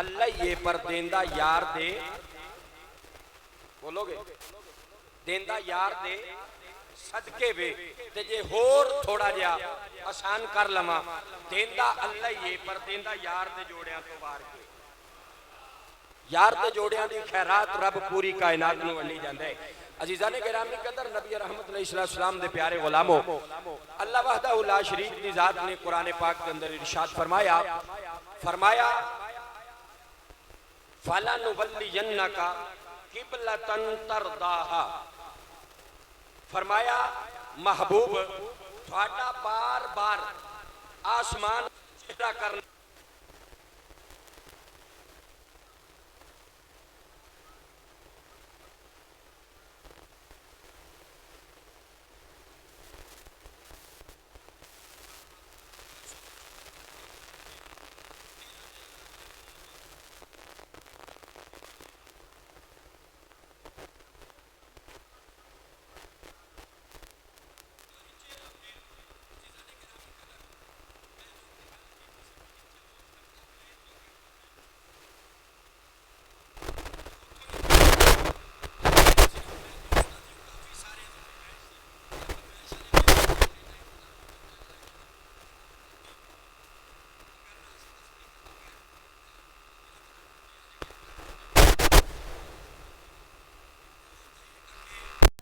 اللہ یہ پر دیندہ یار دے، بولو گے دیندہ یار دے صدقے وے تے جے ہور تھوڑا جیا آسان کر لما دیندہ اللہ یہ پر دیندہ یار دے جوڑیاں تو بار کے یار دے جوڑیاں دی خیرات رب پوری کائنات نو ونڈی جاندے۔ عزیزان گرامی قدر نبی رحمت علیہ السلام دے پیارے غلاموں، اللہ وحدہ لا شریک دی ذات نے قرآن پاک کے اندر ارشاد فرمایا فَلَنُوَلِّيَنَّكَ قِبْلَةً تَرْضَاهَا، فرمایا محبوب تھوڑا بار بار آسمان چہرہ کرنا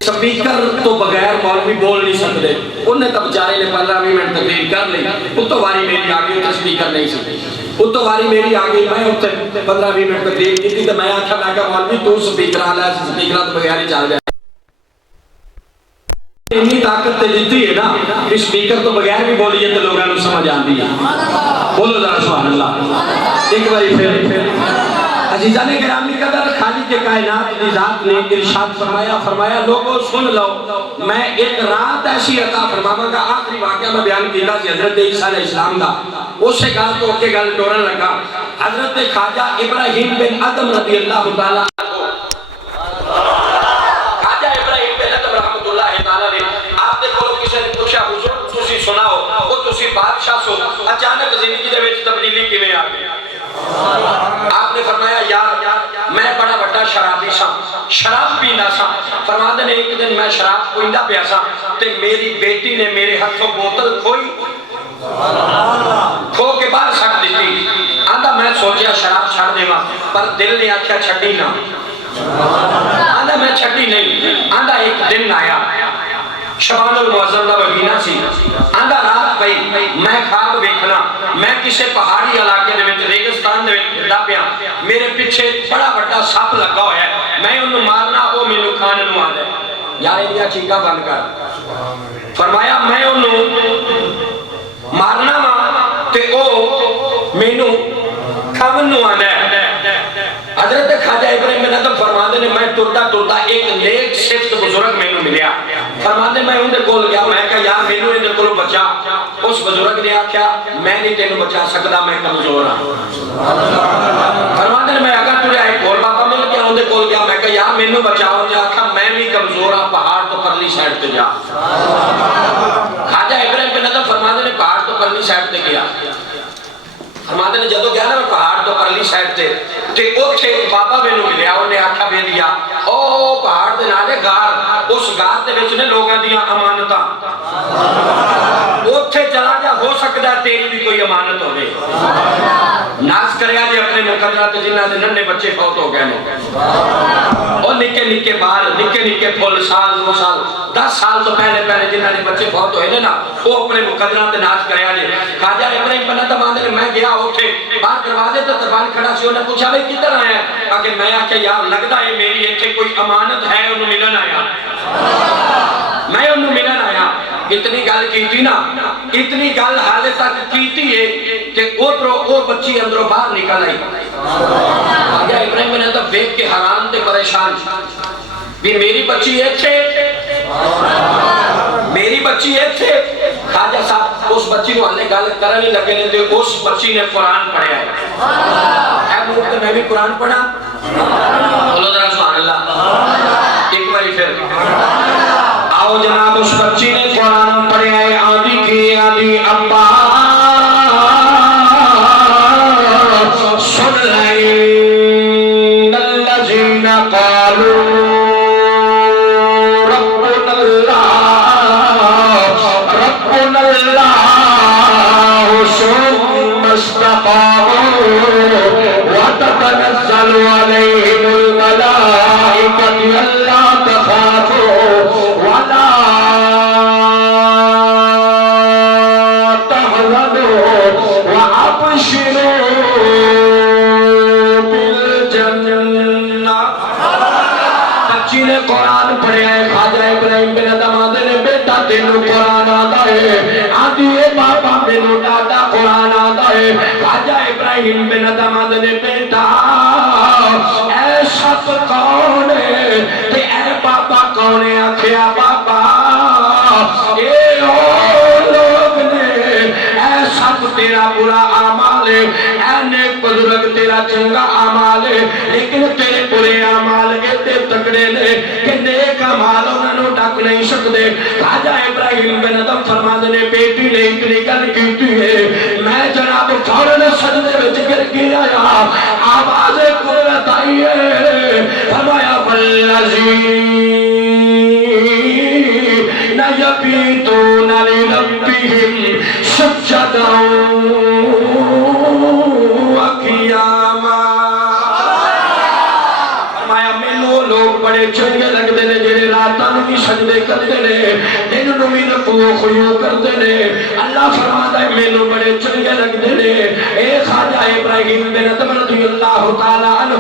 سپیکر تو بغیر مولوی بول نہیں سکتے، انہیں تب جارے نے 15-20 منٹ تقریر کر لی، اتو واری میری آگئی تو سپیکر نہیں سکتے، اتو واری میری آگئی میں اتنے 15-20 منٹ تقریر کی تھی تو میں آکھا میں کہا مولوی تو سپیکر آلہ ہے، سپیکرہ تو بغیر ہی چال جائے اتنی طاقت تے جتی ہے نا کہ سپیکر تو بغیر بھی بولیے تو لوگاں نو سمجھ آن دیا، بولو ذرا سبحان اللہ ایک باری پھر عزیزان گرامی قدر خالق کائنات کی ذات نے ارشاد فرمایا لوگوں سن لو میں ایک رات ایسی عطا فرماواں گا۔ آخری واقعہ میں بیان کیتا سی حضرت عیسیٰ علیہ السلام دا، اسے گل تو اکے گل ٹورن لگا۔ حضرت خواجہ ابراہیم بن ادم رضی اللہ تعالیٰ خواجہ ابراہیم بن ادم رحمت اللہ تعالیٰ نے آپ دے کولو کسی نے پوچھا حضور تسی سناؤ وہ تسی بادشاہ سو اچانک زندگی دے وچ تبدیلی کیویں آ گئی؟ آپ نے فرمایا یار میں بڑا بڑا شرابی سا، شراب پینا سا، فرماتے نے ایک دن میں شراب پوئندہ پیا سا تے میری بیٹی نے میرے ہاتھوں بوتل کھوئی کھو کے باہر سٹ دیتی، آندھا میں سوچیا شراب چھڑ دے ماں پر دل نے آکھیا چھڑی نہ، آندھا میں چھڑی نہیں، آندھا ایک دن آیا شبان المعظم دا مہینہ سی، آندھا رات پئی میں خواب ویکھنا میں کسے پہاڑی علاقے دے وچ ریگستان دے وچ پھردا پیا، میرے پیچھے بڑا بڑا سپ لگا ہوا ہے، میں انہوں مارنا او مینوں کھان نوں آندا ہے، یار انہاں چیکاں بند کر۔ فرمایا میں انہوں مارنا وا تے او مینوں کھاون نوں آندا ہے۔ حضرت خواجہ ابراہیم بن ادم فرماندے نے میں ٹردا ایک نیک صفت بزرگ مینوں ملیا، فرماندے میں اندے کول گیا، میں کہا یار مینوں اندے کولوں بچا، اس بزرگ نے آکھیا میں نہیں تینوں بچا سکدا میں کمزور ہاں۔ فرماندے نے میں اگر تجھے ایک اور بابا مل گیا اندے کول گیا، میں کہا یار مینوں بچاؤ، نے آکھا میں بھی کمزور ہاں پہاڑ تو پرلی سائیڈ تے جا۔ خواجہ ابراہیم بن ادم فرماندے نے پہاڑ تو پرلی سائیڈ تے گیا، فرماندے نے جدو گیا نا میں پہاڑ تو پرلی سائیڈ تے اوتھے ایک بابا مینوں ملیا، انہیں آکھا بے لیا او پہاڑ دے نالے گار، اس گار دے وچ نے لوگاں دیاں امانتاں، اوتھے چلا جا ہو سکدا تیری بھی کوئی امانت ہوے، ناز کریا جے اپنے مقدرات جنہاں دے ننے بچے فوت ہو گئے نے، اور نکے نکے بال نکے نکے پھول سال 2 سال 10 سال تو پہلے جنہاں دے بچے فوت ہوئے نے نا وہ اپنے مقدرات ناز کریا جے۔ خواجہ ابراہیم بن ادم آندے نے میں گیا اوتھے باہر دروازے تے دربار کھڑا سی، انہیں پوچھا بھئی کدھر آیا ہے؟ آگے میں آکھیا یار لگدا ہے میری ایتھے کوئی امانت ہے انہوں ملن آیا، میں انہوں ملن آیا۔ اتنی گل کیتی نا، اتنی گل حالے تک کیتی ہے کہ او بچی اندروں باہر نکل آئی۔ آگے ابراہیم بن ادم دیکھ کے حیران تے پریشان بھی میری بچی ایتھے، میری بچی ایتھے۔ خواجہ صاحب اس بچی کو ہلے گل کرن ہی لگے نے تے اس بچی نے قرآن پڑھیا ہے۔ اے ملک تے میں بھی قرآن پڑھا، بولو ذرا سبحان اللہ ایک باری پھر آؤ جناب۔ اس بچی نے قرآن پڑھیا ہے، آدھی کی آدھی ابا سن لے إن الذين قالوا ربنا الله ثم استقاموا وتتنزل عليهم الملائكة ألا تخافوا ولا تحزنوا وأبشروا بالجنة. بچی نے قرآن پڑھیا ہے. خواجہ ابراہیم بن ادم آدھے نے بیٹا تینوں قرآن آتا ہے. آدھی ہے بابا مینوں دادا قرآن آتا ہے. خواجہ ابراہیم بن ادم آدھے نے بیٹا اے سب کون ہے تے اے بابا کون ہے؟ آکھیا بابا اے او لوگ نے. اے سب تیرا برا اعمال ہے، اے نیک بزرگ تیرا چنگا اعمال ہے، لیکن تیرے برے اعمال ایڈے تکڑے نے کہ نیک اعمال انہاں نوں ڈک نہیں سکدے. خواجہ ابراہیم بن ادم فرماندے نے بیٹی نے اتنی گل کیتی ہے میں جناب فوراً سجدے وچ گر گیا. آواز قدرت آئی ہے. فرمایا والذین یبیتون لربہم سجدا وقیاما. فرمایا مینوں لوگ بڑے چنگے لگدے نے جڑے راتاں نوں بھی سجدے کردے نے دن نوں بھی رکوع خضوع کردے نے. اللہ فرماتا ہے مینوں بڑے چنگے لگدے نے. اے خواجہ ابراہیم بن ادم رضی اللہ تعالی عنہ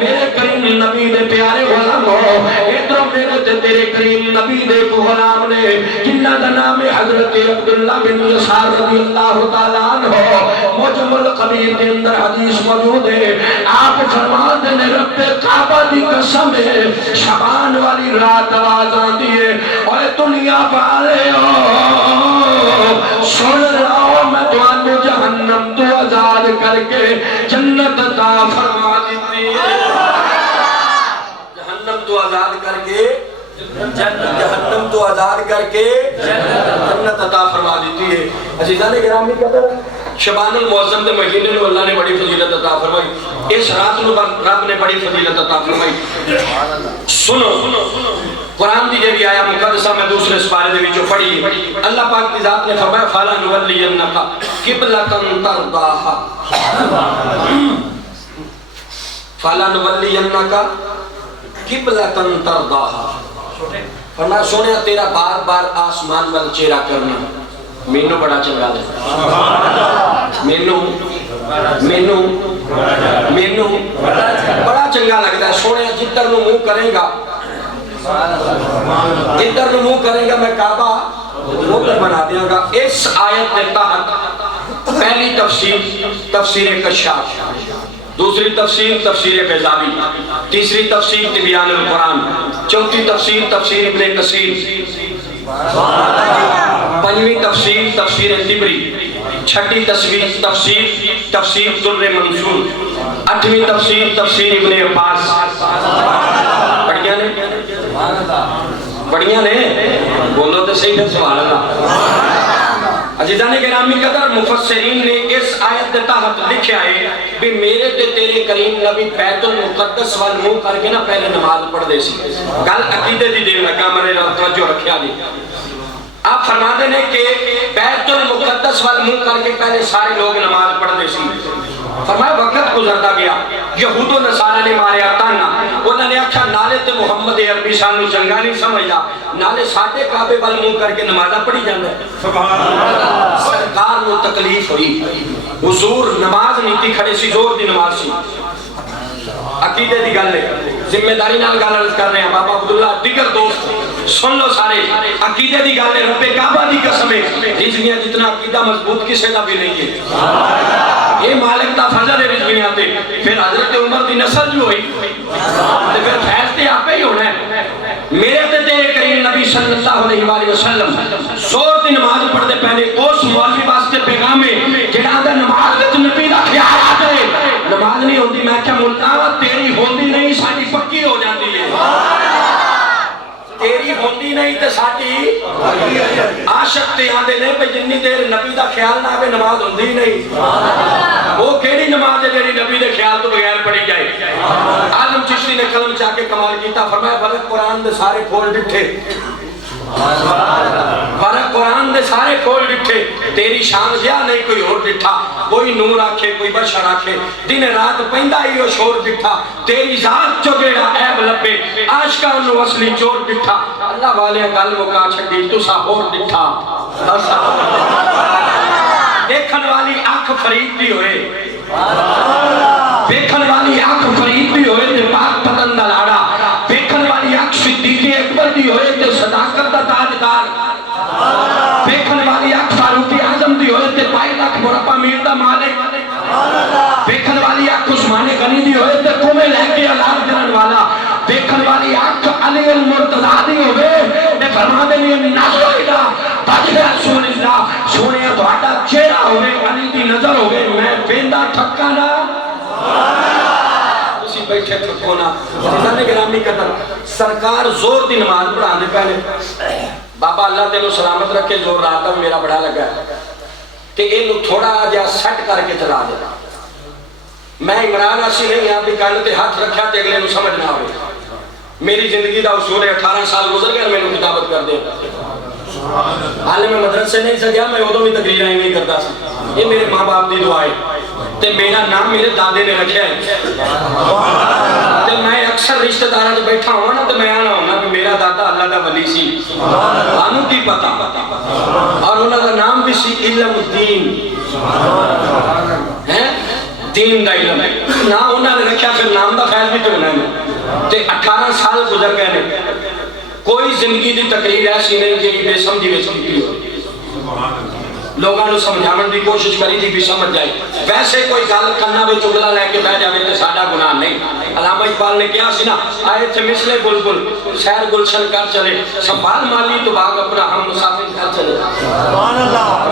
میرے کریم نبی دے پیارے غلام ہو. ادھر میرے تے تیرے کریم نبی دے کو غلام نے جنہاں دا نام ہے حضرت عبداللہ بن یسار رضی اللہ تعالی عنہ. معجم القبیر دے اندر حدیث موجود ہے. آپ فرماتے نے رب کعبہ دی قسم ہے شبان والی رات آواز آتی ہے اور دنیا والے سن رہو میں تمہوں جہنم تو آزاد کر کے جنت عطا فرما دیتی ہے. جہنم تو آزاد کر کے جہنم تو آزاد کر کے جنت عطا فرما دیتی ہے. عزیزان گرامی قدر شبان المعظم دے مہینے نو اللہ نے بڑی فضیلت عطا فرمائی. اس رات نو رب نے بڑی فضیلت عطا فرمائی. سنو قرآن دی جڑی آیا مقدسہ میں دوسرے سپارے دے وچوں پڑھی. اللہ پاک دی ذات نے فرمایا فَلَنُوَلِّيَنَّكَ قِبْلَةً تَرْضَاهَا فَلَنُوَلِّيَنَّكَ قِبْلَةً تَرْضَاهَا. فرمایا سونیا تیرا بار بار آسمان وال چہرہ کرنا مینوں بڑا چنگا لگدا. مینوں بڑا چنگا لگدا ہے. سونیا جدھر نو منہ کرے گا میں کعبہ ادھر بنا دیاں گا. اس آیت کے تحت پہلی تفسیر تفسیر کشاف، دوسری تفسیر تفسیر بیضاوی، تیسری تفسیر تبیان القرآن، چوتھی تفسیر تفسیر ابن کثیر، پنجویں تفسیر تفسیر طبری، چھٹی تفسیر تفسیر در منصور، آٹھویں تفسیر تفسیر ابن عباس. بڑھیاں نے بولو تو صحیح ہے. سبحان اللہ. عزیزان گرامی قدر مفسرین نے اس آیت کے تحت لکھا ہے کہ میرے تے تیرے کریم نبی بیت المقدس وال منہ کر کے نا پہلے نماز پڑھ دے سی. گل عقیدے دی دین لگا مرے توجہ رکھیا نہیں. آپ فرماتے ہیں کہ بیت المقدس وال منہ کر کے پہلے سارے لوگ نماز پڑھ دے سی. فرمایا وقت گزرتا گیا یہود و نصارہ نے ماریا تانا. انہوں نے آکھا نالے تے محمد عربی سانو چنگا نہیں سمجھا نالے ساڈے کعبے وال منہ کر کے نمازاں پڑھی جاندا ہے. سرکار نو تکلیف ہوئی. حضور نماز نیتی کھڑے سی زور دی نماز سی. عقیدے دی گل ہے ذمہ داری نال گل عرض کر رہے ہیں. بابا عبداللہ دیگر دوست سن لو سارے عقیدے دی گل ہے. رب کعبہ دی قسم ہے رضویاں جتنا عقیدہ مضبوط کسے دا بھی نہیں ہے. یہ مالک دا فضل ہے رضویاں تے. پھر حضرت عمر دی نسل جو ہوئی تے پھر فیض تے آپ ہی ہونا ہے. میرے تے تیرے کریم نبی صلی اللہ علیہ وآلہ وسلم زور دی نماز پڑھ دے پہلے اس مولوی واسطے پیغام ہے جڑا دا نماز وچ نبی دا خیال آ جائے. نماز نہیں ہوندی میں کیا ملتا تیری ہوندی نہیں ساڈی پکی ہو جاندی ہے. تیری ہوندی نہیں تے ساڈی عاشق تے آندے نے کہ جنی دیر نبی دا خیال نہ آوے نماز ہوندی ہی نہیں. وہ کیڑی نماز ہے جڑی نبی دے خیال تو بغیر پڑھی جائے؟ عالم چشتی نے قلم چاہ کے کمال کیتا، فرمایا فرق قرآن دے سارے کھول ڈٹھے، فرق قرآن دے سارے کھول ڈٹھے، تیری شان گیا نہیں کوئی اور ڈٹھا. کوئی نور آکھے کوئی بشر آکھے، دن رات پہندہ ہی وہ شور ڈٹھا، تیری ذات جو گیڑا عیب لبے، عاشقہ انہوں وصلی چور ڈٹھا. اللہ والے گل مکا چھڑی تسا ہور ڈٹھا. دیکھن والی آنکھ فرید بھی ہوئے، دیکھن والی آنکھ فرید بھی ہوئے تے پاک پتن دا لاڑا، دیکھن والی آنکھ صدیق اکبر بھی ہوئے تے صداقت دا تاجدار، دیکھن والی آنکھ فاروق اعظم دی ہوئے تے 22 لاکھ مربع میل دا مالک، دیکھن والی آنکھ عثمان غنی دی ہوئے تے کومے لے کے علاق جنن والا، دیکھن والی آنکھ علی المرتضی دی ہوئے تے فرما دے لیے نظر ہوئے وجہ رسول اللہ سونے تہاڈا چہرہ ہوئے علی دی نظر ہوئے میں ویندا تھکا نہ اسی بیٹھے تھکو نہ. عزیزان گرامی قدر سرکار زور دی نماز پڑھا دے پہلے بابا اللہ تینوں سلامت رکھے، زور رات دا میرا بڑا لگا ہے کہ اینو تھوڑا جا سیٹ کر کے چلا دے. میں عمران آسی نہیں آپ بھی کان تے ہاتھ رکھا تے اگلے نو سمجھ نہ ہوئے. میری زندگی دا اصول ہے 18 سال گزر گئے میں نے کتابت کر دے. حالے میں مدرسے نہیں سکیا، میں ادھوں بھی تقریریں نہیں کرتا سا. یہ میرے ماں باپ دی دعائے تے میرا نام میرے دادے نے رکھا ہے. تے میں اکثر رشتہ داراں وچ بیٹھا ہوں نا تے میں آنا ہونا کہ میرا دادا اللہ دا ولی سی، انہوں کی پتہ اور انہاں دا نام بھی سی علم الدین، ہیں دین دا علم نہ انہاں نے رکھا، پھر نام دا خیال بھی تو ہونا ہے. تے 18 سال گزر گئے نے، کوئی زندگی دی تقریر ایسی نہیں جی بے سمجھی بے سمجھی لوگاں نو سمجھاون دی کوشش کری دی بھی سمجھ جائے. ویسے کوئی گل کنا وچ چگلا لے کے بیٹھ جاوے تے ساڈا گناہ نہیں. علامہ اقبال نے کہا سی نا آئے تھے مثل بلبل سیر گلشن کر چلے، سنبھال مالی تو باغ اپنا ہم مسافر کر چلے.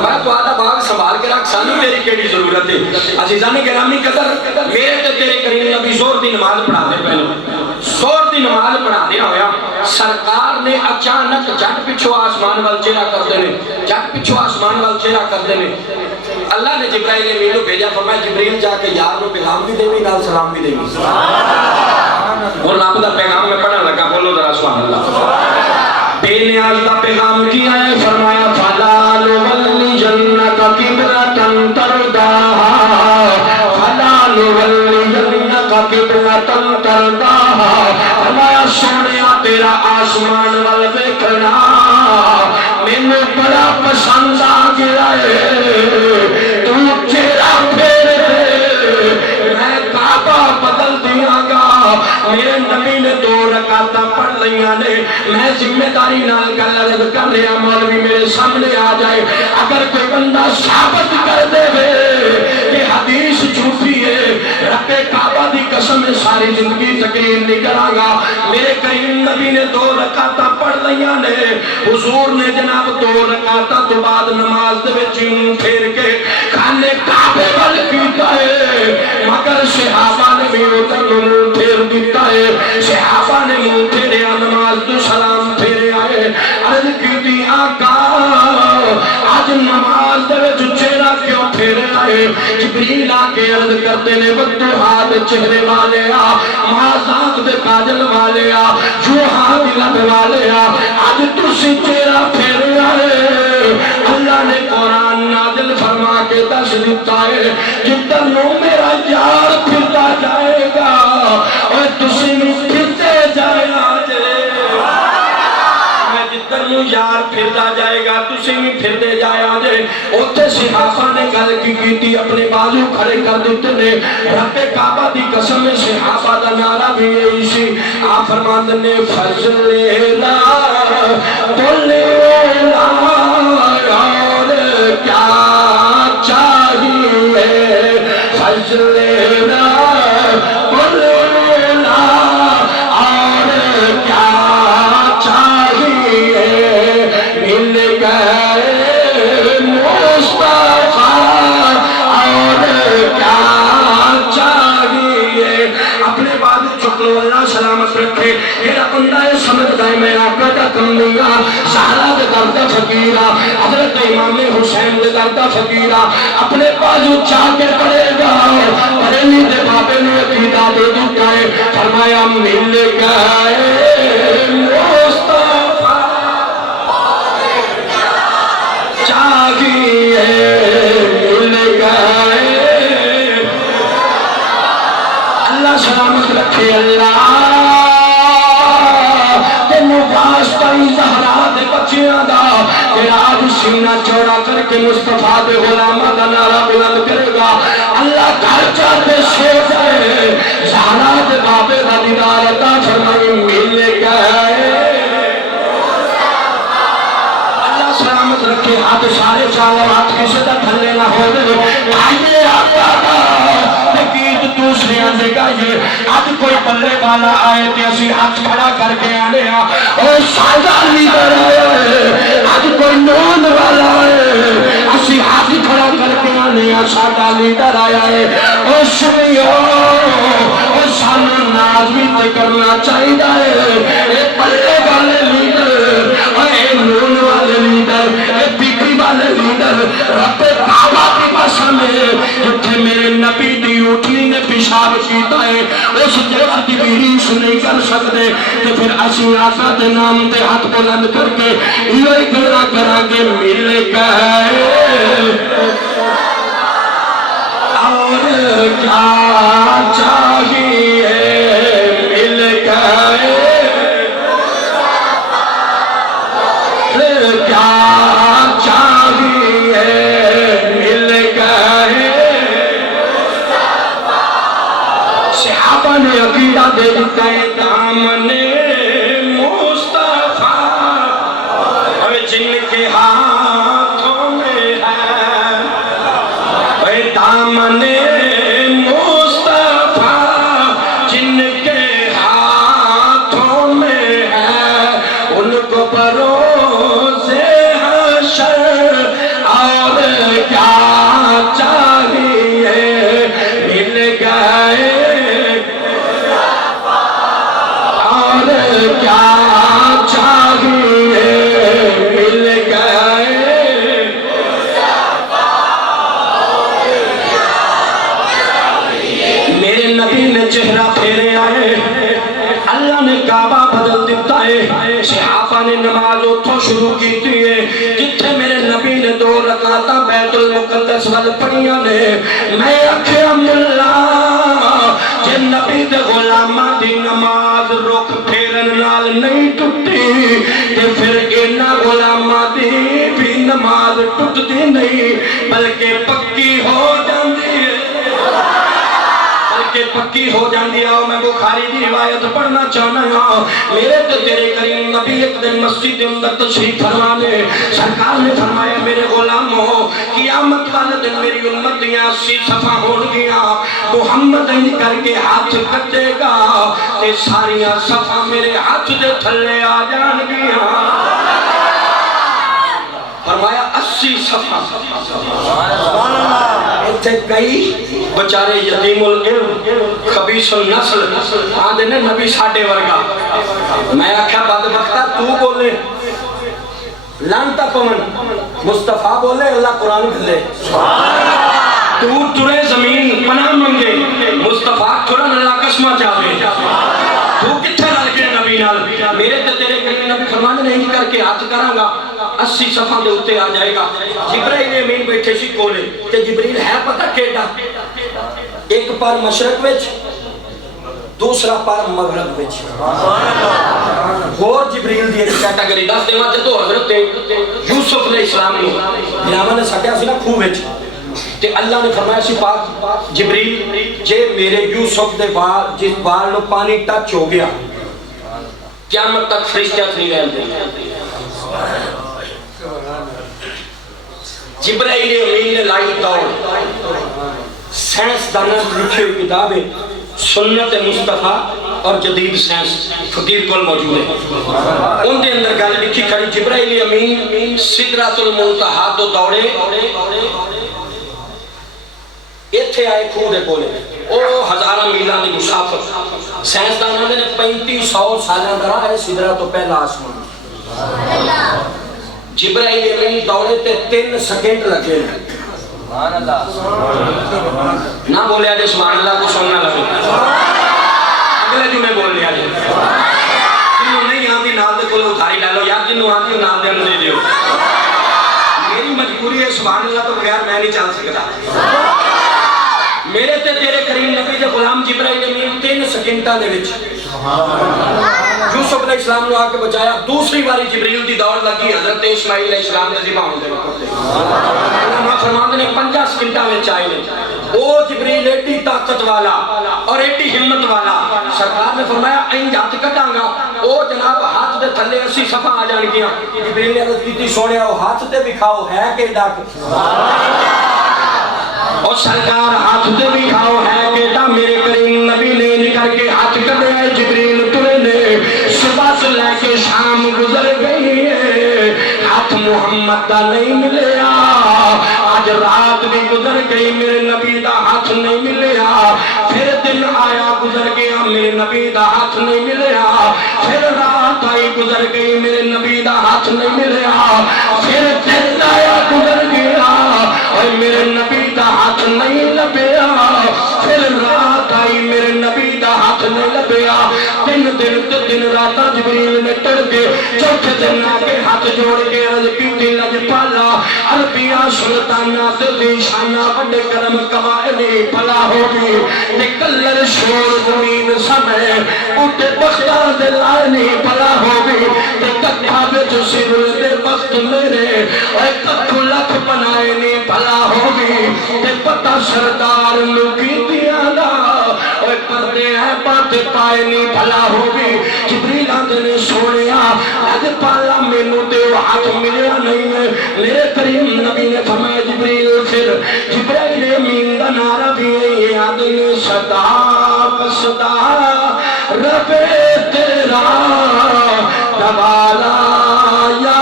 میں تو آدھا باغ سنبھال کے رکھ، سانو میری کیڑی ضرورت ہے. عزیزان گرامی قدر میرے تے تیرے کریم نبی زور دی نماز پڑھا دے پہلے زور دی نماز پڑھا دیا ہویا سرکار نے اچانک جٹ پچھو آسمان وال چہرہ کر دینے، جٹ پچھو آسمان وال چہرہ کر دینے. اللہ نے جبرائیل امین کو بھیجا، فرمایا جبریل جا کے یار نو پیغام بھی دے بھی نال سلام بھی دے بھی. وہ رب دا پیغام میں پڑھن لگا، بولو ذرا سبحان اللہ. بے نیاز دا پیغام کیا ہے، فرمایا فلا نولینک قبلۃ ترضاھا، فلا نولینک قبلۃ ترضاھا. فرمایا سونیا تیرا آسمان وال ویکھنا مینوں بڑا پسند آ گیا ہے، تو چہرہ پھیر میں کعبہ بدل دیاں گا. میرے نبی نے 2 رکعتاں پڑھ لیاں نے، میں ذمہ داری نال گل عرض کر رہا مولوی میرے سامنے آ جائے. اگر کوئی بندہ ثابت کر دے کہ حدیث جھوٹی ہے، رب کعبہ دی قسم ساری زندگی تقریر نہیں کراں گا. میرے کریم نبی نے 2 رکعتاں پڑھ لیاں نے، حضور نے جناب 2 رکعتاں تو بعد نماز دے وچ منہ پھیر کے کھانے کعبے ول کیتا ہے، مگر صحابہ نے بھی ادھر منہ پھیر دیتا ہے. صحابہ نے منہ پھیریا، نماز تو سلام پھیرے آئے. عرض کیتی آقا آج نماز دے وچ چہرہ کیوں پھیرے آئے؟ جبریل آ کے عرض کرتے نے بدوحات چہرے والے آ، مازات دے کاجل والے آ، جو ہاتھ لب والے آ، آج تسی چہرہ پھیرے آئے. اللہ نے قرآن نازل فرما کے دس دیتا ہے جدھر نو میرا یار پھرتا جائے گا اور تسی نو پھرتے جائے آجے. میں جدھر نو یار پھرتا جائے گا تسی نو پھرتے جائے آجے. اوتے صحابہ نے گل کی کیتی، اپنے بازو کھڑے کر دیتے نے. رب کعبہ دی قسم میں صحابہ دا نعرہ بھی یہی سی. آپ فرماتے نے فضل لا تولیلا اور کیا چاہیے، فضل لا تولیلا اور کیا چاہیے، مل گئے مصطفیٰ اور کیا چاہیے. اپنے بعد چکلو اللہ سلامت رکھ رکھے میرا بندہ یہ سمجھتا ہے میں آقا کا کم نہیں ہاں زہرا دے کرتا فقیرہ حضرت امام حسین دے کرتا فقیرہ اپنے بازو چاہ کے پڑے گا پڑھنی دے بابے نے عقیدہ دے دیتا ہے فرمایا مل گئے مصطفیٰ چاہیے مل گئے اللہ سلامت رکھے اللہ زہرا دے بچیاں دا تیرا آج سینہ چوڑا کر کے مصطفیٰ دے غلامہ دا نعرہ بلند کرے گا اللہ گھر چاہتے سو جائے زہرا دے بابے دا دیدار عطا فرمائی مل گئے اللہ سلامت رکھے ہاتھ سارے چالو ہاتھ کسی دا تھلے نہ ہو دے آئیے آقا دا تقید دوسرے آنے گائیے آج کوئی بلے والا آئے تھے اسی ہاتھ کھڑا کر کے آنے ہاں اور سادہ لیڈر آئے آج کوئی نون والا آئے اسی ہاتھ کھڑا کر کے آنے ہاں سادہ لیڈر آئے اور سنیو اور سانو نازمی کرنا چاہیے اے بلے والے لیڈر اے نون والے لیڈر اے بیٹی والے لیڈر رب کعبہ کی قسم ہے جتھے میرے نبی دی اٹھنی نے پیشاب کیتا ہے اس جیسا کی بیریش نہیں کر سکتے کہ پھر اسی آقا دے نام تے ہاتھ بلند کر کے یہ گنا کرا کے مل گئے اور کیا چاہیے مل گئے کیا چاہیے مل گئے صحابہ نے عقیدہ دے دیتا ہے دامن مصطفیٰ جن کے ہاتھوں میں ہے اے دامن مصطفیٰ جن کے ہاتھوں میں ہے ان کو بروزے حشر اور کیا چاہیے مل گئے اور کیا چاہیے مل گئے میرے نبی نے چہرہ پھیرے آئے اللہ نے کعبہ بدل دیتا ہے صحابہ نے نماز اتھو شروع کی تھی جتھے میرے نبی نے 2 رکعتاں بیت المقدس وال پڑھیاں نے میں اکھیام اللہ جے نبی دے غلامہ دی نماز رک پھیرن نال نہیں ٹوٹی کہ پھر اینا غلامہ دی بھی نماز ٹوٹتی نہیں بلکہ پکی ہو جاندی ہے کہ پکی ہو جاندی آؤ میں بخاری دی روایت پڑھنا چاہنا ہوں میرے تو تیرے کریم نبی ایک دن مسجد کے اندر تشریف فرمانے سرکار نے فرمایا میرے غلاموں قیامت والے دن میری امت دیاں 80 صفحہ ہون گیا محمد ان کر کے ہاتھ کٹے گا تے ساریاں صفحہ میرے ہاتھ دے تھلے آ جان گیا فرمایا 80 صفحہ اتھے کئی بچارے یتیم العلم خبیث النسل آدھے نے نبی ساڑھے ورگا میں آکھا بدبختہ تو بولے لانتا پمن مصطفیٰ بولے اللہ قرآن بھلے تو ترے زمین پناہ منگے مصطفیٰ ترن اللہ قسمہ چاہے تو کتھے رل کے نبی نال میرے تے تیرے کہیں نبی فرمانے نہیں کر کے ہاتھ کراں گا 80 صفحہ دے اتے آ جائے گا جبرائیل امین بیٹھے سی کولے کہ جبریل ہے پتہ کیڑا ایک پار مشرق وچ دوسرا پار مغرب وچ اور جبریل دی ایک کیٹیگری دس دیواں تے تو حضرت یوسف علیہ السلام نے بھراواں نے سٹیا سی نا کھو وچ تے اللہ نے فرمایا سی پاک جبریل جے میرے یوسف دے بال جس بال نو پانی ٹچ ہو گیا قیامت تک فرشتے نہیں رہن دیں جبرائیل امین نے لائی دوڑ سائنس دانا لکھی ہوئی کتاب ہے سنت مصطفیٰ اور جدید سائنس فقیر کول موجود ہے ان دے اندر گل لکھی کھڑی جبرائیل امین سدرۃ المنتہا تو دوڑے ایتھے آئے کھو دے کولے او ہزارہ میلہ دی مسافر سائنسدانوں نے 3500 سالوں کا راہ ہے سدرا تو پہلا آسمان جبرائیل امین دوڑے تے 3 سیکنڈ لگے سبحان اللہ نہ بولیا جی سبحان اللہ کو سننا لگے اگلے جمعے بول لیا جی جنہوں نہیں آتی نال دے کول اتھاری ڈالو یا جنہوں آتی ہو نال دے انہوں دے دیو میری مجبوری ہے سبحان اللہ تو بغیر میں نہیں چل سکتا میرے تے تیرے کریم نبی دے غلام جبرائیل امین 3 سیکنڈاں دے وچ یوسف علیہ السلام نے آ کے بچایا دوسری باری جبریل دی دوڑ لگی حضرت اسماعیل علیہ السلام دے ذبح ہوندے وقت اللہ فرماندے نے 5 سیکنڈاں وچ آئے نے او جبریل ایڈی طاقت والا اور ایڈی ہمت والا سرکار نے فرمایا این ہاتھ کٹاں گا او جناب ہاتھ دے تھلے 80 صفحہ آ جان گیاں جبریل نے عرض کیتی سونیا او ہاتھ تے دکھاؤ ہے کہ ڈاک اور سرکار ہاتھ دے بھی کھاؤ ہے کہ میرے کریم نبی نے ان کر کے ہاتھ کر ہے جبریل ترے نے صبح سے لے کے شام گزر گئی ہے ہاتھ محمد دا نہیں ملیا آج رات بھی گزر گئی میرے نبی دا ہاتھ نہیں ملیا پھر دن آیا گزر گیا میرے نبی دا ہاتھ نہیں ملیا پھر رات آئی گزر گئی میرے نبی دا ہاتھ نہیں ملیا پھر دن آیا گزر گیا اور میرے نبی دا ہاتھ نہیں لبیا پھر رات آئی میرے نبی دا ہاتھ نہیں لبیا 3 دن تو دن راتا جبریل نے ٹر کے چوتھے دن آگے ہاتھ جوڑ کے عرض کی لج پالا عربیہ سلطانہ دلی شانہ بڑے کرم کمائلی پلا ہوگی نکلر شور زمین سمے اٹھے بختہ دلائنی پلا ہوگی تکھا بے جو سر دے وقت میرے اے کتھو لکھ بنائنی پلا ہوگی تے پتہ سردار لکی دیانا اے پردے ہیں بات پائنی بھلا ہوگی جبریل آندھے نے سونیا آج پالا مینو دے ہاتھ ملیا نہیں ہے میرے کریم نبی نے فرمایا جبریل پھر جبریل امین دا نعرہ بھی ہے آندھے نے صدا بصدا رب تیرا دوالا یا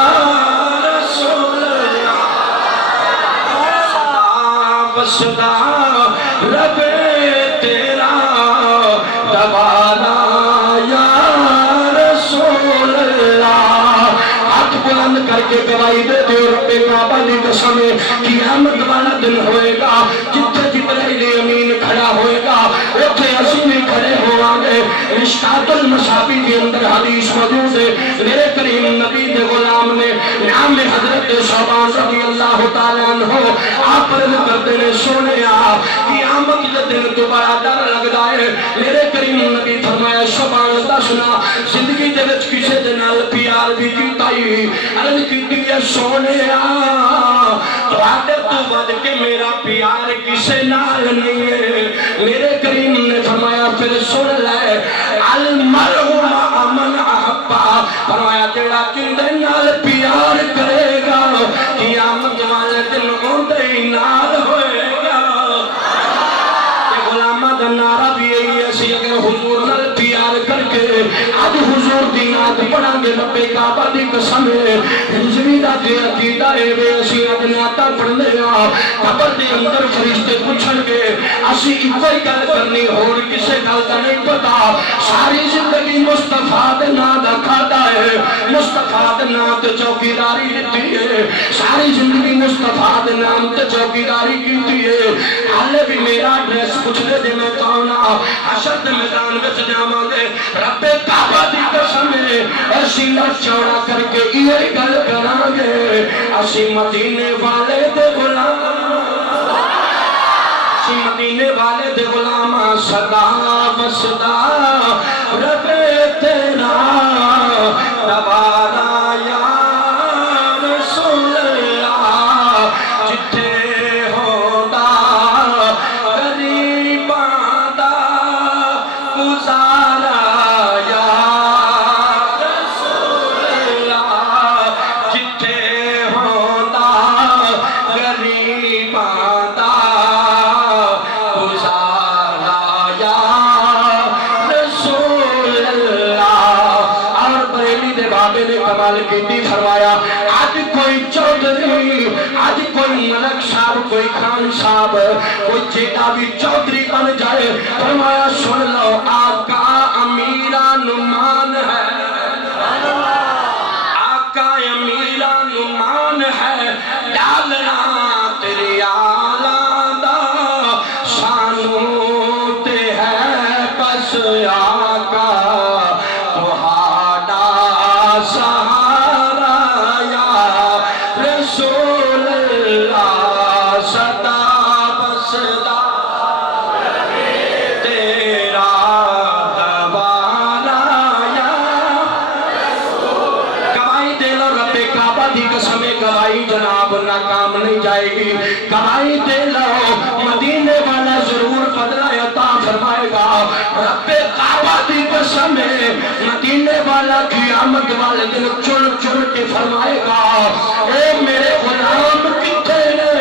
صدا رب تیرا دوانا یا رسول اللہ ہاتھ بلند کر کے گواہی دے دے رب کعبہ دی قسم قیامت والا دن ہوئے گا جتھے جبرائیل امین کھڑا ہوئے گا اتھے اسی بھی کھڑے ہوا گے مشکات المصابی کے اندر حدیث موجود ہے میرے کریم نبی دے غلام نے نام میں حضرت صوبان رضی اللہ تعالیٰ عنہ آپ پر کرتے نے سونے قیامت کے دن تو بڑا ڈر لگدا ہے میرے کریم نبی فرمایا صوبان دسنا زندگی دے وچ کسے دے نال پیار بھی کیتا ہی عرض کیتی ہے سونے تواڈے تو ود کے میرا پیار کسے نال نہیں ہے میرے کریم نے فرمایا پھر سن لے المرء مع من احبا فرمایا جڑا جندے نال پیار کرے گا قیامت والے دن اوندے ہی نال ہوئے گا یہ غلامہ دا نعرہ بھی یہی ہے سی اگر حضور نال پیار کر کے آج حضور دی نعت پڑھا گے رب کعبہ دی قسم ہے ہجوی دا دے عقیدہ ہے بے اسی آج نعتہ پڑھنے قبر دے اندر فرشتے پوچھن گے اسی کوئی گل کرنی اور کسے گل کا نہیں پتا ساری زندگی مصطفیٰ دے نام دا کھاتا ہے مصطفیٰ دے نام تے چوکیداری دیتی ہے ساری زندگی مصطفیٰ دے نام تے چوکیداری کیتی ہے حالے بھی میرا ڈریس پوچھ لے جے میں کون حشر دے میدان وچ جاواں گے رب کعبہ دی قسم ہے اسی نہ چوڑا کر کے یہ گل کراں گے اسی مدینے والے دے غلام مدینے والے دے غلام صدا بصدا رب تیرا دوانا یا رسول اللہ جتھے ہوندا غریباں دا گزارا یا رسول اللہ جتھے ہوندا غریباں دا کمال کی فرمایا آج کوئی چودھری آج کوئی ملک صاحب کوئی خان صاحب کوئی چیتا بھی چودھری بن جائے فرمایا سن لو آقا آقا تہاڈا سہارا یا رسول اللہ سدا بسدا تیرا دوارا یا گواہی دے لو رب کعبہ دی قسم گواہی جناب ناکام نہیں جائے گی گواہی دے لو مدینے والا ضرور بدلہ عطا فرمائے گا رب کعبہ دی قسم مدینے والا قیامت والے دن چل چل کے فرمائے گا اے میرے غلام کتے نے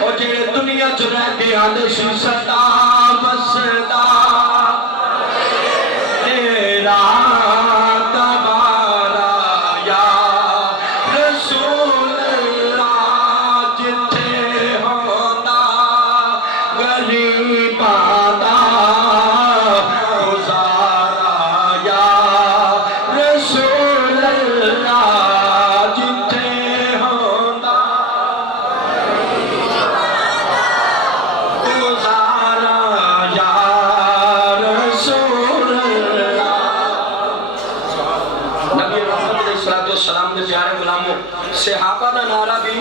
اور جڑے دنیا چ رہ کے آندے سی سدا بسدا تیرا دوارا یا رسول اللہ جتھے ہوندا غریباں دا گزارا یا رسول اللہ جتھے ہوندا گزارا یا رسول اللہ نبی رحمت علیہ السلام نے پیارے غلاموں صحابہ دا نعرہ بھی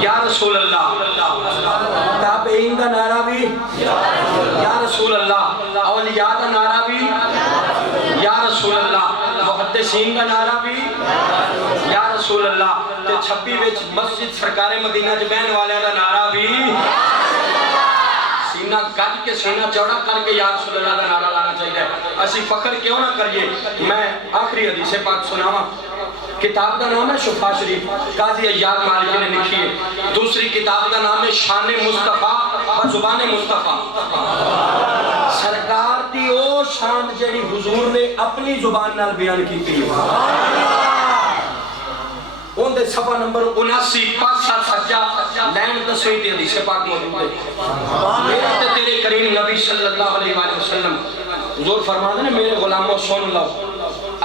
یا رسول اللہ تابعین دا نعرہ بھی یا رسول اللہ اولیاء دا نعرہ بھی یا رسول اللہ محدثین دا نعرہ بھی یا رسول اللہ تے 26 وچ مسجد سرکار مدینہ چ بہن والے دا نعرہ بھی سینہ کج کے سینہ چوڑا کر کے یا رسول اللہ دا نعرہ لانا چاہیے اسی فخر کیوں نہ کریے میں آخری حدیث پاک سناواں کتاب کا نام ہے شفا شریف قاضی ایاد مالکی نے لکھی ہے دوسری کتاب کا نام ہے شان مصطفیٰ و زبان مصطفیٰ سرکار دی او شان جڑی حضور نے اپنی زبان نال بیان کی تھی ان دے صفحہ نمبر 79 پاسا سجا لین دسویں دی حدیث پاک موجود ہے میرے تے تیرے کریم نبی صلی اللہ علیہ وآلہ وسلم حضور فرماتے ہیں میرے غلاموں سن لو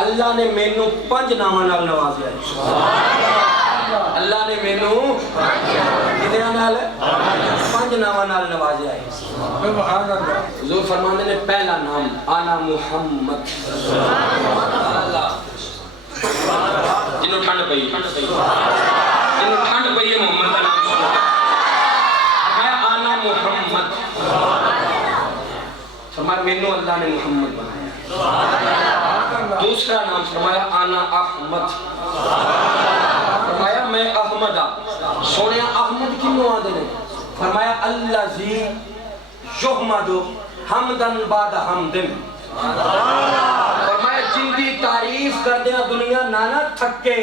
اللہ نے مینو 5 ناماں نال نوازیا ہے اللہ نے مینو کتنے نال 5 ناماں نال نوازیا ہے حضور فرماتے ہیں پہلا نام آنا محمد جنہوں ٹھنڈ پئی ہے محمد کا نام سنو ہے آنا محمد فرمایا مینو اللہ نے محمد بنایا دوسرا نام فرمایا آنا احمد فرمایا میں احمد سونے احمد کی نوادے نے فرمایا اللذی یحمد حمدن بعد حمدن فرمایا جن دی تعریف کر دیا دنیا نانا تھکے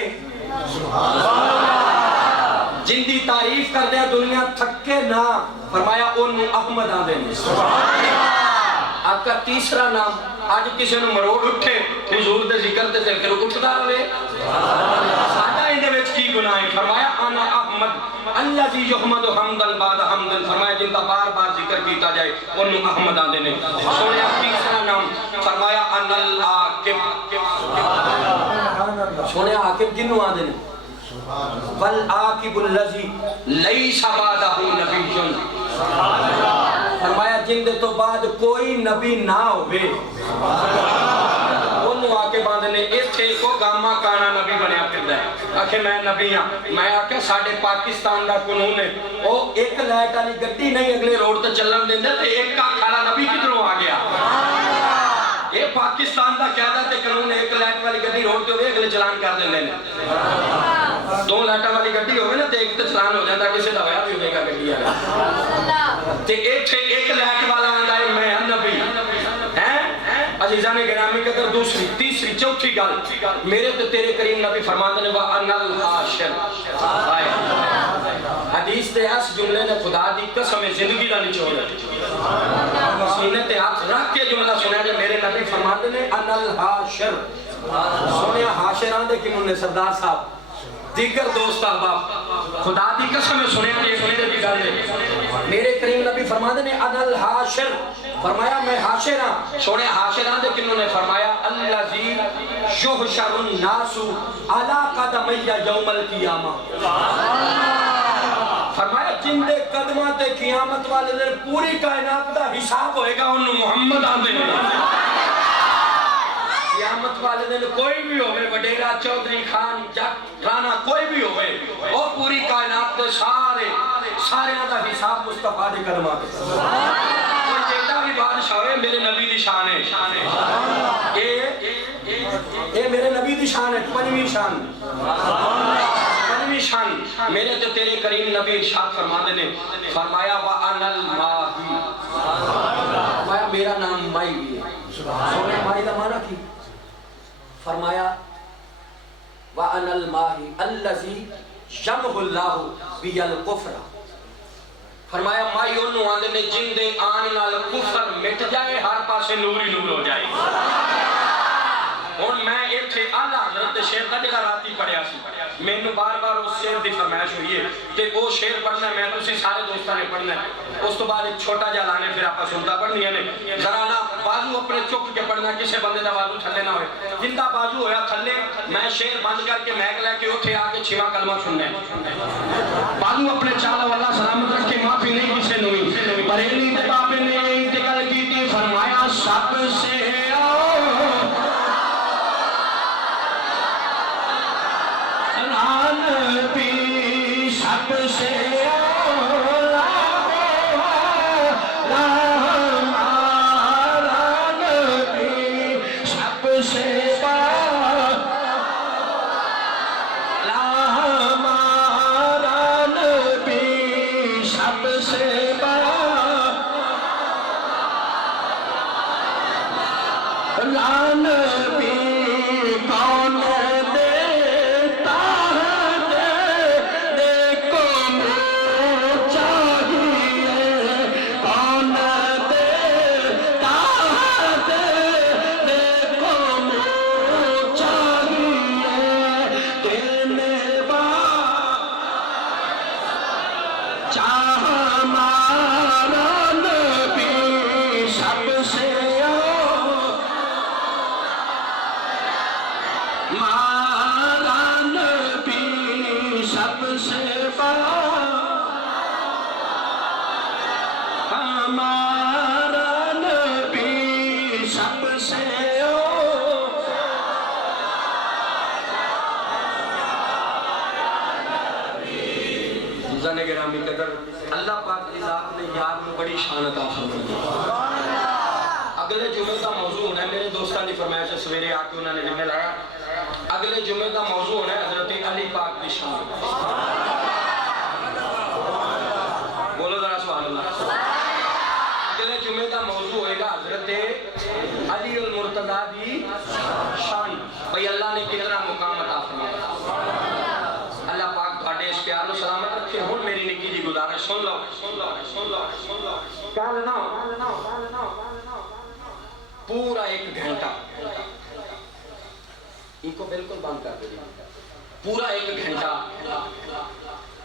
جن دی تعریف کر دیا دنیا تھکے نہ فرمایا انہوں احمد آدھے نے آپ کا تیسرا نام آج کسی نے مروڑ اٹھے حضور دے ذکر تے ذکر اٹھتا رہے ساڈا اندے وچ کی گناہ ہے فرمایا انا احمد الذی یحمد حمدا بعد حمد فرمایا جن دا بار بار ذکر کیتا جائے انہوں احمد آندے نے سونے تیسرا نام فرمایا ان العاقب سونے عاقب جنوں آندے نے والعاقب الذی لیس بعدہ نبی فرمایا جن دے تو بعد کوئی نبی نہ ہوئے انہوں آکے باندھے نے ایتھے کو گاما کانا نبی بنیا پھردہ ہے آکھے میں نبی ہاں میں آکھے ساڑھے پاکستان دا قانون ہے وہ ایک لائٹ آلی گٹی نہیں اگلے روڈ تے چلن دیں دے تے ایک کا کھالا نبی کدھروں آ گیا یہ پاکستان دا قیادہ تے قانون ہے ایک لائٹ والی گٹی روڈ تے ہوئے اگلے چلان کر دیں دیں 2 لائٹہ والی گٹی ہوئے نا تے ایک تے چلان ہو جاتا کسی دا ہویا بھی ہوئے گا گٹی آگا تے ایک لائٹ والا آندہ ہے میں نبی عزیزان گرامی قدر دوسری تیسری چوتھی گل میرے تے تیرے کریم نبی فرماتے ہیں وَأَنَا الْحَاشِرُ حدیث تے اس جملے نے خدا دی قسم زندگی دا نچوڑ ہے سینے تے ہاتھ رکھ کے جملہ سنیا جو میرے نبی فرماتے ہیں اَنَا الْحَاشِرُ سنیا حاشران دے کنہوں نے سردار صاحب دیگر دوست احباب خدا دی قسم سنیا جو سننے دی گل ہے میرے کریم نبی فرماتے ہیں اَنَا الْحَاشِرُ فرمایا میں حاشرہ سونے حاشرہ دے کنہوں نے فرمایا اللذی یحشر الناس علی قدمی یوم القیامہ فرمایا جن دے قدمہ تے قیامت والے دن پوری کائنات دا حساب ہوئے گا انہوں محمد آندے نے قیامت والے دن کوئی بھی ہوئے وڈیرا چودھری خان جٹ رانا کوئی بھی ہوئے وہ پوری کائنات دے سارے دا حساب مصطفیٰ دے قدمہ تے کوئی جیتا بھی بادشاہ ہوئے میرے نبی دی شان ہے اے میرے نبی دی شان ہے پنجویں شان میرے تو تیرے کریم نبی ارشاد فرمانے نے فرمایا وَأَنَا الْمَاهِي فرمایا میرا نام مائی بھی ہے سونے مائی دا معنی کی فرمایا وَأَنَا الْمَاهِي الَّذِي يَمْحُ اللَّهُ بِهِ الْكُفْرَ فرمایا مائی انہوں آندے نے جن دے آنے نال کفر مٹ جائے ہر پاسے نور ہی نور ہو جائے اور میں ایک تھے آلہ حضرت شیر کا جگہ راتی پڑھیا سی میں نے بار بار اس شیر دی فرمائش ہوئی ہے کہ وہ شیر پڑھنا ہے میں تو اسی سارے دوستہ نے پڑھنا ہے اس تو بعد ایک چھوٹا جا لانے پھر آپ سنتا پڑھنی ہے ذرا نا بازو اپنے چک کے پڑھنا کسے بندے دا بازو تھلے نہ ہوئے جن دا بازو ہویا تھلے میں شیر بند کر کے محک لے کے اتھے آ کے چھوہ کلمہ سننے بازو اپنے چالا واللہ سلامت رکھ کے معافی نہیں کسے نوئی بریلی دے بابے نے انتقال کی تھی فرمایا سب سے بھی سب سے اولا ہمارا نبی سب سے ہمارا نبی سب سے نبی کون گرامی قدر اللہ پاک کی ذات نے یار میں بڑی شان عطا فرمائی اگلے جمعے کا موضوع ہونا ہے میرے دوستان نے فرمایا سے سویرے آ کے انہوں نے ذمہ لایا اگلے جمعے کا موضوع ہونا ہے حضرت علی پاک کی شان بولو ذرا سبحان اللہ اگلے جمعے کا موضوع ہوئے گا حضرت علی المرتضیٰ دی شان بھئی اللہ نے کتنا مقام عطا فرمایا اللہ پاک تھاڑے اس پیار و سلامت رکھے ہون میری نکی جی گزارش سن لو کیا لینا پورا ایک گھنٹہ ان کو بالکل بند کر دیں پورا ایک گھنٹہ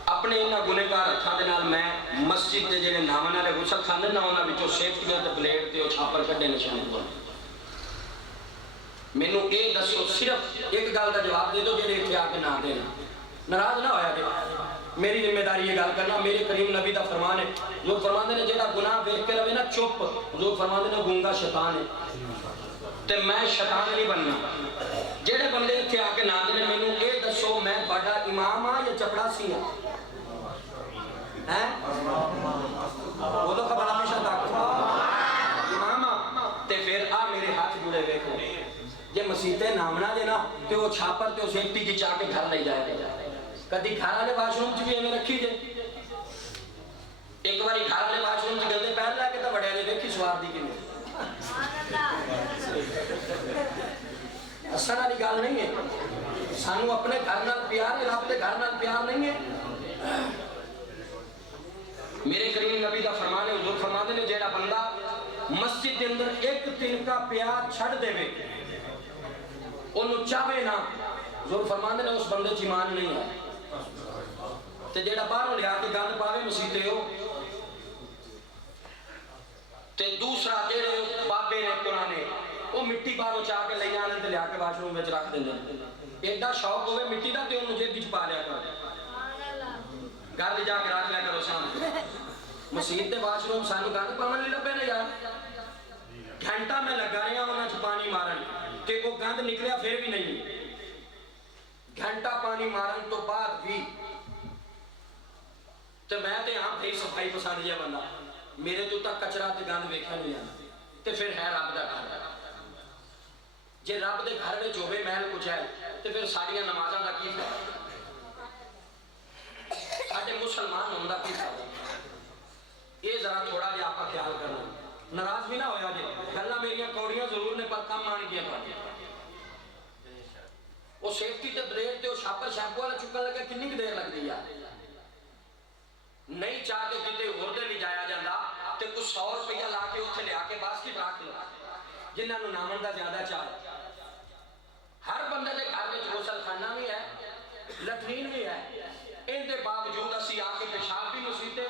اپنے انہا گنہگار رکھا دینال میں مسجد دے جنہیں نامنہ لے غسل کھاندے نہ ہونا بھی جو سیف کی تے بلیڈ تے چھاپر کر دینے شامل ہوا میں نو ایک دسو صرف ایک گال دا جواب دے دو جنہیں اتھے آکے نہ دینا ناراض نہ ہویا دے میری ذمہ داری یہ گال کرنا میرے کریم نبی دا فرمان ہے جو فرمان دے نے جیڑا گناہ بیٹھ کے روے نا چپ جو فرمان دے نے گونگا شیطان ہے تے میں شیطان نہیں بننا جیڑے بندے اتھے آکے نہ دینے میں نو اے دسو میں بڑا امام ہاں یا چپڑاسی ہاں وہ تو خبر ہمیشہ تاکت امام ہاں تے پھر آ میرے ہاتھ جڑے بیٹھو یہ مسیحتے نامنا دینا تے وہ چھاپر تے وہ سیفٹی کی چاہ کے گھر نہیں جائے کدی گھر آلے باشروم چی بھی ہمیں رکھی دے ایک باری گھر آلے باشروم چی گلدے پیر لائے کے تا بڑے آلے دیکھی سوار دی کے نہیں اصلا علی گال نہیں ہے سانو اپنے گھر نال پیار ہے رابطے گھر نال پیار نہیں ہے میرے کریم نبی دا فرمانے حضور فرمانے نے جیڑا بندہ مسجد دے اندر ایک دن کا پیار چھڑ دے وے انہوں چاہے نا حضور فرمانے نے اس بندے چیمان نہیں ہے تے جیڑا باہروں لیا کے گند پاوے مسیحتے ہو تے دوسرا جیڑے بابے نے پرانے وہ مٹی باہروں چاہ کے لے آنے تے لیا کے واشروم وچ رکھ دیں ایڈا شوق ہوئے مٹی دا تے انہوں جیب وچ پا لیا کر گھر لے جا کے رکھ لیا کرو سامنے مسجد کے واش روم سانو گند پاون نہیں لبے نے یار گھنٹہ میں لگا رہا انہاں چ پانی مارن کہ وہ گند نکلیا پھر بھی نہیں گھنٹہ پانی مارن تو بعد بھی تو میں تے ہاں بھائی صفائی پسند جہا بندہ میرے تو تک کچرا تے گند ویکھیا نہیں آتا تے پھر ہے رب دا گھر جے رب دے گھر وچ ہوے محل کچھ ہے تے پھر ساڈیاں نمازاں دا کی فائدہ ساڈے مسلمان ہون دا کی فائدہ یہ ذرا تھوڑا جہا آپ خیال کرنا ناراض بھی نہ ہویا جے گلاں میریاں کوڑیاں ضرور نے پر کم آن گیا وہ سیفٹی تے بریک تے وہ شاپر شیمپو والا چکن لگا کنی دیر لگ دی ہے نہیں چاہ کے کتے ہوردے نہیں جایا جاندہ تے کچھ 100 روپیہ لا کے اتھے لیا کے باسکٹ رکھ لو جنہاں نو نامن دا زیادہ چاہ ہر بندے دے گھر میں غسل خانہ بھی ہے لٹرین بھی ہے ان دے باوجود اسی آ کے پیشاب بھی نصیتے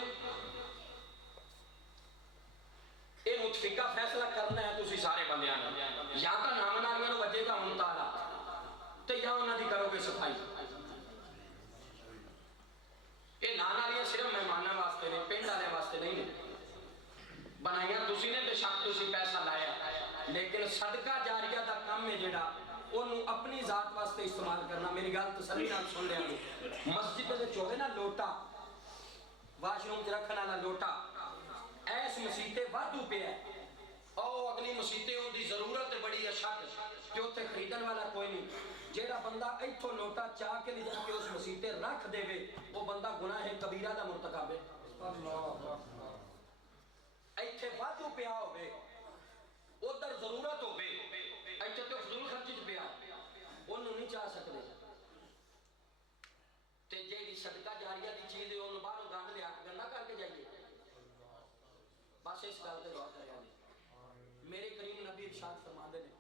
اے متفقہ فیصلہ کرنا ہے تو اسی سارے بندیاں یا تا نامن آگے وجہ کا منتالا تے یا انہاں دی کرو گے صفائی یہ نانا لیا صرف مہمانہ واسطے نہیں پینڈ آلے واسطے نہیں بنائیاں تسی نے بے شک تسی پیسہ لایا لیکن صدقہ جاریہ دا کم میں جڑا انہوں اپنی ذات واسطے استعمال کرنا میری گال تسلی نام سن لیا مسجد میں چوہے نا لوٹا واش روم تے رکھنا نا لوٹا ایس مسیطے وادو پہ ہے او اگلی مسیطے ہوں دی ضرورت بڑی اشک کہ اتھے خریدن والا کوئی نہیں جیڑا بندہ ایتھو لوٹا چاہ کے لے جا کے اس مسیطے رکھ دے وے وہ بندہ گناہ کبیرہ دا مرتکب ہے ایتھے وادو پیا ہوئے ادھر ضرورت ہوئے ایتھے تو فضول خرچ پیا انہوں نہیں چاہ سکتے تے جیڑی صدقہ جاریہ دی چیز ہے انہوں باہروں گاند لیا گندہ کر کے جائیے بس اس گل تے غور کریا میرے کریم نبی ارشاد فرماندے نے